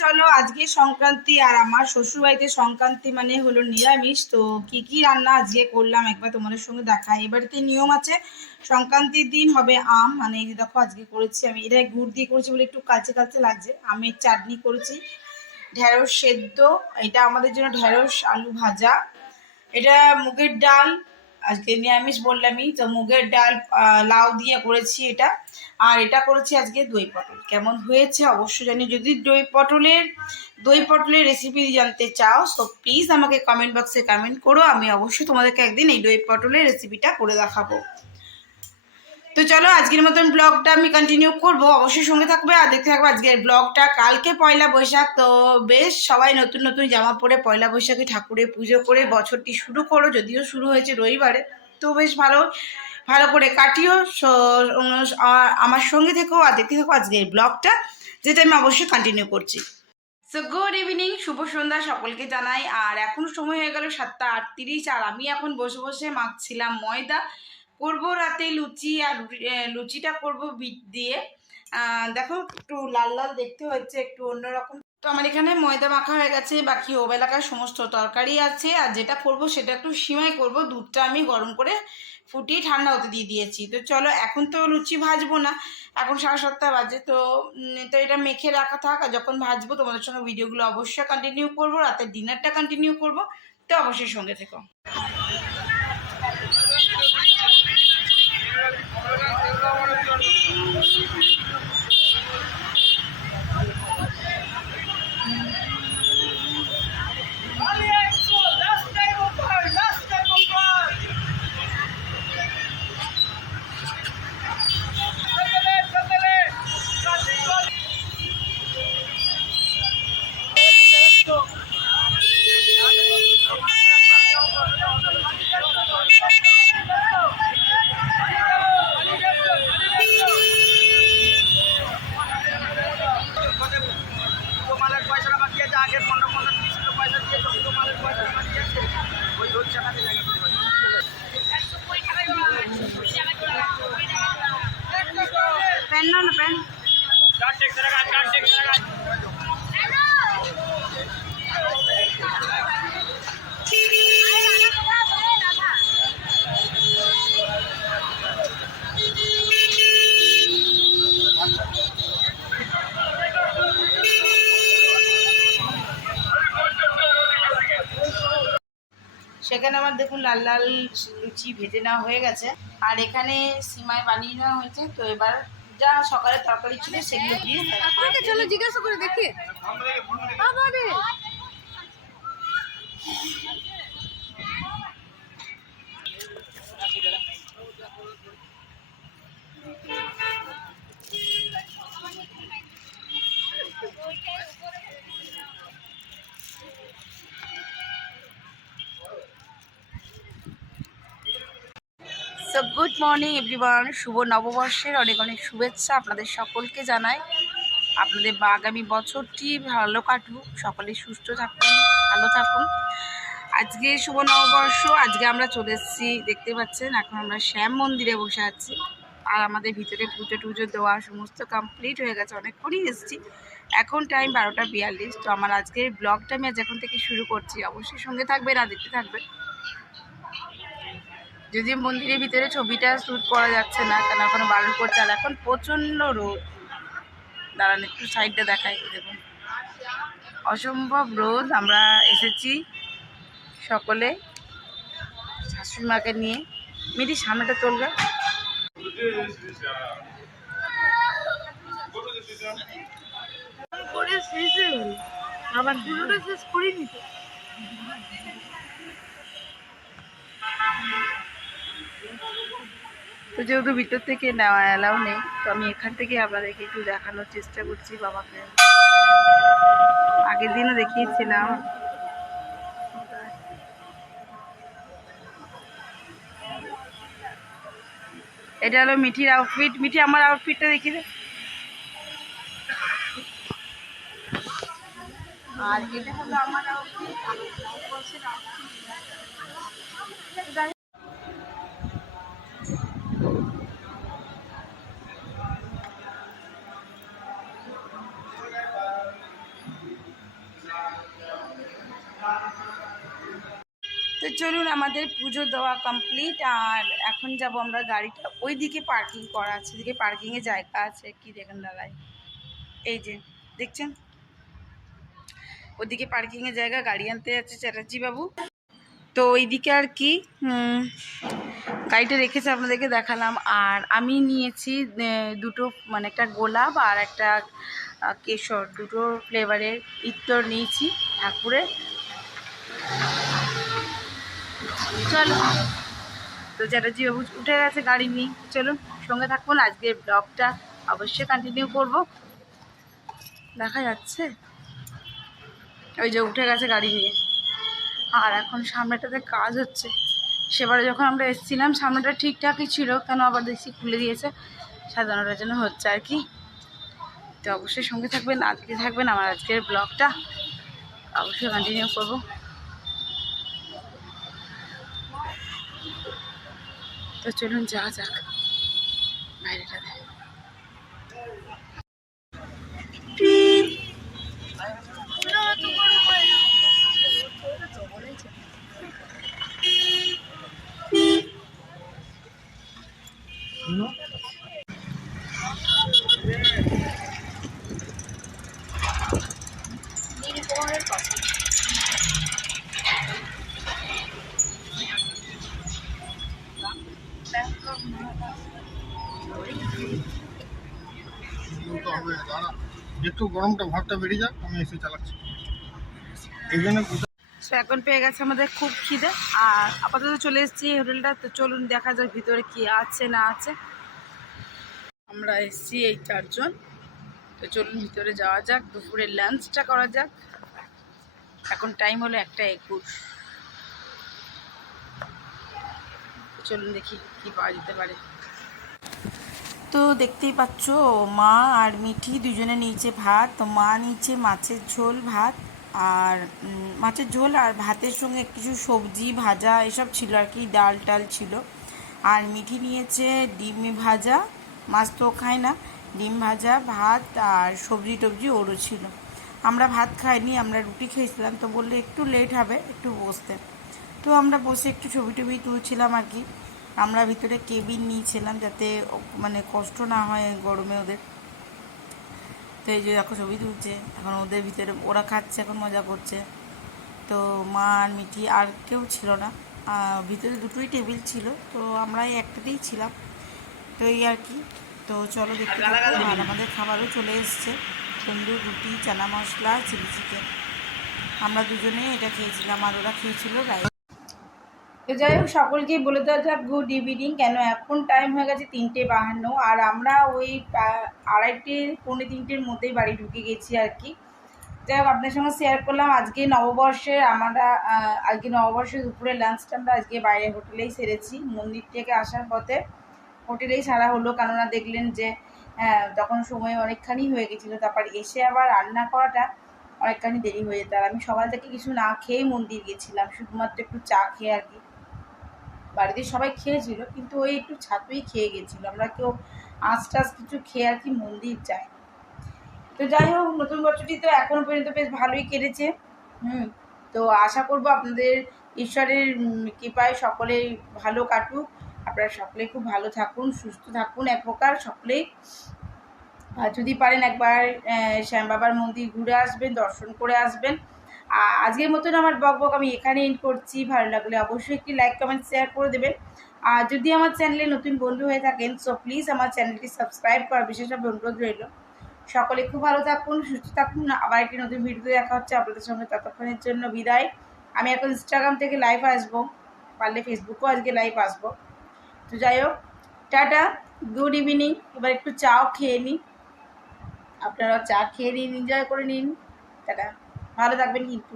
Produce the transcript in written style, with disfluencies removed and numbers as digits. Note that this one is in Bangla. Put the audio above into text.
চলো আজকে সংক্রান্তি আর আমার শ্বশুরবাড়িতে সংক্রান্তি মানে হলো নিরামিষ। তো কি কি রান্না আজকে করলাম একবার তোমাদের সঙ্গে দেখাই। এবারেতে নিয়ম আছে, সংক্রান্তির দিন হবে আম, মানে এই যে দেখো আজকে করেছি আমি, এটা গুড় দিয়ে করেছি বলে একটু কালচে কালচে লাগছে। আমের চাটনি করেছি, ঢেঁড়স সেদ্ধ, এটা আমাদের জন্য ঢেঁড়স আলু ভাজা, এটা মুগের ডাল, আজকে নিরামিষ বললামই তো, মুগের ডাল লাউ দিয়ে করেছি এটা। আর এটা করেছি আজকে দই পটল। কেমন হয়েছে অবশ্যই জানি। যদি দই পটলের রেসিপি জানতে চাও তো প্লিজ আমাকে কমেন্ট বক্সে কমেন্ট করো, আমি অবশ্যই তোমাদেরকে একদিন এই দই পটলের রেসিপিটা করে দেখাবো। তো চলো আজকের মতন ব্লগটা আমি কন্টিনিউ করবো, অবশ্যই সঙ্গে থাকবে আর দেখতে থাকবে আজকের ব্লগটা। কালকে পয়লা বৈশাখ, তো বেশ সবাই নতুন নতুন জামা পরে পয়লা বৈশাখে ঠাকুরের পুজো করে বছরটি শুরু করো, যদিও শুরু হয়েছে রবিবারে। তো বেশ ভালো ভালো করে কাটিও। আমার সঙ্গে থেকো আর দেখতে থাকো আজকের ব্লগটা, যেটা আমি অবশ্যই কন্টিনিউ করছি। সো গুড ইভিনিং, শুভ সন্ধ্যা সকলকে জানাই। আর এখন সময় হয়ে গেল 7:38, আর আমি এখন বসে বসে মাখছিলাম ময়দা। করবো রাতে লুচি, আর লুচিটা করবো বিট দিয়ে। দেখো একটু লাল লাল দেখতে হচ্ছে, একটু অন্যরকম। তো আমার এখানে ময়দা মাখা হয়ে গেছে, বাকি ওবেলাকার সমস্ত তরকারি আছে। আর যেটা করব সেটা একটু সিমাই করব, দুধটা আমি গরম করে ফুটিয়ে ঠান্ডা হতে দিয়ে দিয়েছি। তো চলো এখন তো লুচি ভাজবো না, এখন 7:30 বাজে। তো তো এটা মেখে রাখা থাক, আর যখন ভাজবো তোমাদের সঙ্গে ভিডিওগুলো অবশ্যই কন্টিনিউ করবো, রাতের ডিনারটা কন্টিনিউ করব। তো অবশ্যই সঙ্গে থেকো। पेन ना ना पेन সেখানে আমার দেখুন লাল লাল লুচি ভেজে নেওয়া হয়ে গেছে, আর এখানে সিমাই বানিয়ে নেওয়া হয়েছে। তো এবার যা সকালে তরকারি ছিল সেগুলো দিয়ে চলো জিজ্ঞাসা করে দেখি। সো গুড মর্নিং এভরিওয়ান, শুভ নববর্ষের অনেক অনেক শুভেচ্ছা আপনাদের সকলকে জানাই। আপনাদের আগামী বছরটি ভালো কাটুক, সকলে সুস্থ থাকুন, ভালো থাকুন। আজকে শুভ নববর্ষ, আজকে আমরা চলে এসেছি, দেখতে পাচ্ছেন এখন আমরা শ্যাম মন্দিরে বসে আছি। আর আমাদের ভিতরে পুজো টুজো দেওয়া সমস্ত কমপ্লিট হয়ে গেছে, অনেকক্ষণই এসেছি। এখন টাইম 12:42। তো আমার আজকের ব্লগটা আমি আজ এখন থেকে শুরু করছি, অবশ্যই সঙ্গে থাকবেন আর দেখতে থাকবেন। যদি মন্দিরের ভিতরে ছবিটা শ্যুট করা যাচ্ছে না, কেন এখনো বারণ করছে, আর এখন প্রচণ্ড রোদ। দাঁড়ান একটু সাইডটা দেখাই, দেখুন অসম্ভব রোদ। আমরা এসেছি সকলে শাশুড়ি মাকে নিয়ে। মিটি সামনেটা চলবে। শেষ হয়ে গেল, আবার দুটোটা শেষ করিনি তো। তো যেহেতু ভিতর থেকে নেওয়া অ্যালাউ নেই, তো আমি এখান থেকে আপনাদেরকে একটু দেখানোর চেষ্টা করছি বাবাকে। আগের দিনও দেখিয়েছিলাম। এটা হলো মিঠির আউটফিট। মিঠি আমার আউটফিটটা দেখিয়ে দে। আর এটা হলো আমার আউটফিট। তো চলুন, আমাদের পুজো দেওয়া কমপ্লিট। আর এখন যাব আমরা, গাড়িটা ওইদিকে পার্কিং করা আছে, এদিকে পার্কিংয়ের জায়গা আছে। কি দেখেন দাদাই, এই যে দেখছেন, ওদিকে পার্কিংয়ের জায়গা, গাড়ি আনতে যাচ্ছে চ্যাটার্জি বাবু। তো ওইদিকে আর কি গাড়িটা রেখেছে, আপনাদেরকে দেখালাম। আর আমি নিয়েছি দুটো, মানে একটা গোলাপ আর একটা কেশর, দুটো ফ্লেভারের ইত্তর নিয়েছি ঠাকুরের। চলো, তো চ্যাটার্জি বাবু উঠে গেছে গাড়ি নিয়ে। চলুন সঙ্গে থাকুন, আজকের ব্লগটা অবশ্যই কন্টিনিউ করব। দেখা যাচ্ছে ওই যে উঠে গেছে গাড়ি নিয়ে। আর এখন সামনেটাতে কাজ হচ্ছে। সেবারে যখন আমরা এসেছিলাম সামনেটা ঠিকঠাকই ছিল, কেন আবার দেখছি খুলে দিয়েছে, সাজানোটার জন্য হচ্ছে আর কি। তো অবশ্যই সঙ্গে থাকবেন, আজকে থাকবেন, আমার আজকের ব্লগটা অবশ্যই কন্টিনিউ করব। তো চলুন যাওয়া যাক বাইরেটাতে। একটু গরমটা ভাবটা বেরিয়ে যাক, আমি এসে চালাচ্ছি এই জন্য। সো এখন পেয়ে গেছে আমাদের খুব খিদে, আর আপাতত চলে এসেছি এই হোটেলটা। তো চলুন দেখা যাক ভিতরে কি আছে না আছে। আমরা এসেছি এই চারজন, তো চলুন ভিতরে যাওয়া যাক, দুপুরের লাঞ্চটা করা যাক। এখন টাইম হলো 1:21। চলুন দেখি কি পাওয়া যেতে পারে। তো দেখতেই পাচ্ছ, মা আর মিঠি দুজনে নিয়েছে ভাত। তো মা নিয়েছে মাছের ঝোল ভাত, আর মাছের ঝোল আর ভাতের সঙ্গে কিছু সবজি ভাজা এসব ছিল আর কি, ডাল টাল ছিল। আর মিঠি নিয়েছে ডিম ভাজা, মাছ তো খায় না, ডিম ভাজা ভাত আর সবজি টবজি ওরও ছিল। আমরা ভাত খাইনি, আমরা রুটি খেয়েছিলাম। তো বললে একটু লেট হবে, একটু বসতে। তো আমরা বসে একটু ছবি টবি তুলছিলাম আর কি। আমরা ভিতরে কেবিন নিয়েছিলাম যাতে মানে কষ্ট না হয় গরমে ওদের। তো এই যে দেখো ছবি তুলছে এখন, ওদের ভিতরে ওরা খাচ্ছে এখন, মজা করছে। তো মা আর মিঠি, আর কেউ ছিল না, ভিতরে দুটোই টেবিল ছিল, তো আমরা এই একটাতেই ছিলাম। তো এই আর কি। তো চলো দেখতে থাকো। আর আমাদের খাবারও চলে এসছে, তন্দুর রুটি, চানা মশলা, চিলি চিকেন। আমরা দুজনেই এটা খেয়েছিলাম, আর ওরা খেয়েছিল রাইস। তো যাই হোক, সকলকেই বলে দেওয়া যাক গুড ইভিনিং। কেন এখন টাইম হয়ে গেছে 3:52, আর আমরা ওই 2:30-3:45 মধ্যেই বাড়ি ঢুকে গেছি আর কি। যাই হোক, আপনার সঙ্গে শেয়ার করলাম আজকে নববর্ষের আজকে নববর্ষের দুপুরের লাঞ্চটা আমরা আজকে বাইরে হোটেলেই সেরেছি। মন্দির থেকে আসার পথে হোটেলেই সারা হলো, কেননা দেখলেন যে তখন সময় অনেকখানি হয়ে গেছিলো। তারপর এসে আবার রান্না করাটা অনেকখানি দেরি হয়ে যেত। আর আমি সকাল থেকে কিছু না খেয়েই মন্দির গেছিলাম, শুধুমাত্র একটু চা খেয়ে আর কি। বাড়িতে সবাই খেয়েছিল, কিন্তু ওই একটু ছাতুই খেয়ে গেছিলো, আমরা কেউ আঁচ টাচ কিছু খেয়ে আর কি মন্দির যাই। তো যাই হোক, নতুন বছরটি তো এখনো পর্যন্ত বেশ ভালোই কেটেছে। তো আশা করব আপনাদের ঈশ্বরের কৃপায় সকলেই ভালো কাটুক, আপনারা সকলেই খুব ভালো থাকুন, সুস্থ থাকুন। এক প্রকার সকলেই যদি পারেন একবার শ্যাম বাবার মন্দির ঘুরে আসবেন, দর্শন করে আসবেন। আজকের মতন আমার বক আমি এখানে এন্ড করছি। ভালো লাগলে অবশ্যই একটি লাইক কমেন্ট শেয়ার করে দেবেন। আর যদি আমার চ্যানেলে নতুন বন্ধু হয়ে থাকেন, সো প্লিজ আমার চ্যানেলটি সাবস্ক্রাইব করার বিশেষভাবে অনুরোধ রইল। সকলে খুব ভালো থাকুন, সুস্থ থাকুন। আবার একটি নতুন ভিডিওতে দেখা হচ্ছে আপনাদের সঙ্গে, ততক্ষণের জন্য বিদায়। আমি এখন ইনস্টাগ্রাম থেকে লাইভ আসবো, পারলে ফেসবুকেও আজকে লাইভ আসবো। তো যাই হোক, টাটা, গুড ইভিনিং। এবার একটু চাও খেয়ে নিই, আপনারা চা খেয়ে নিন, এনজয় করে নিন। টাটা, ভালো থাকবেন কিন্তু।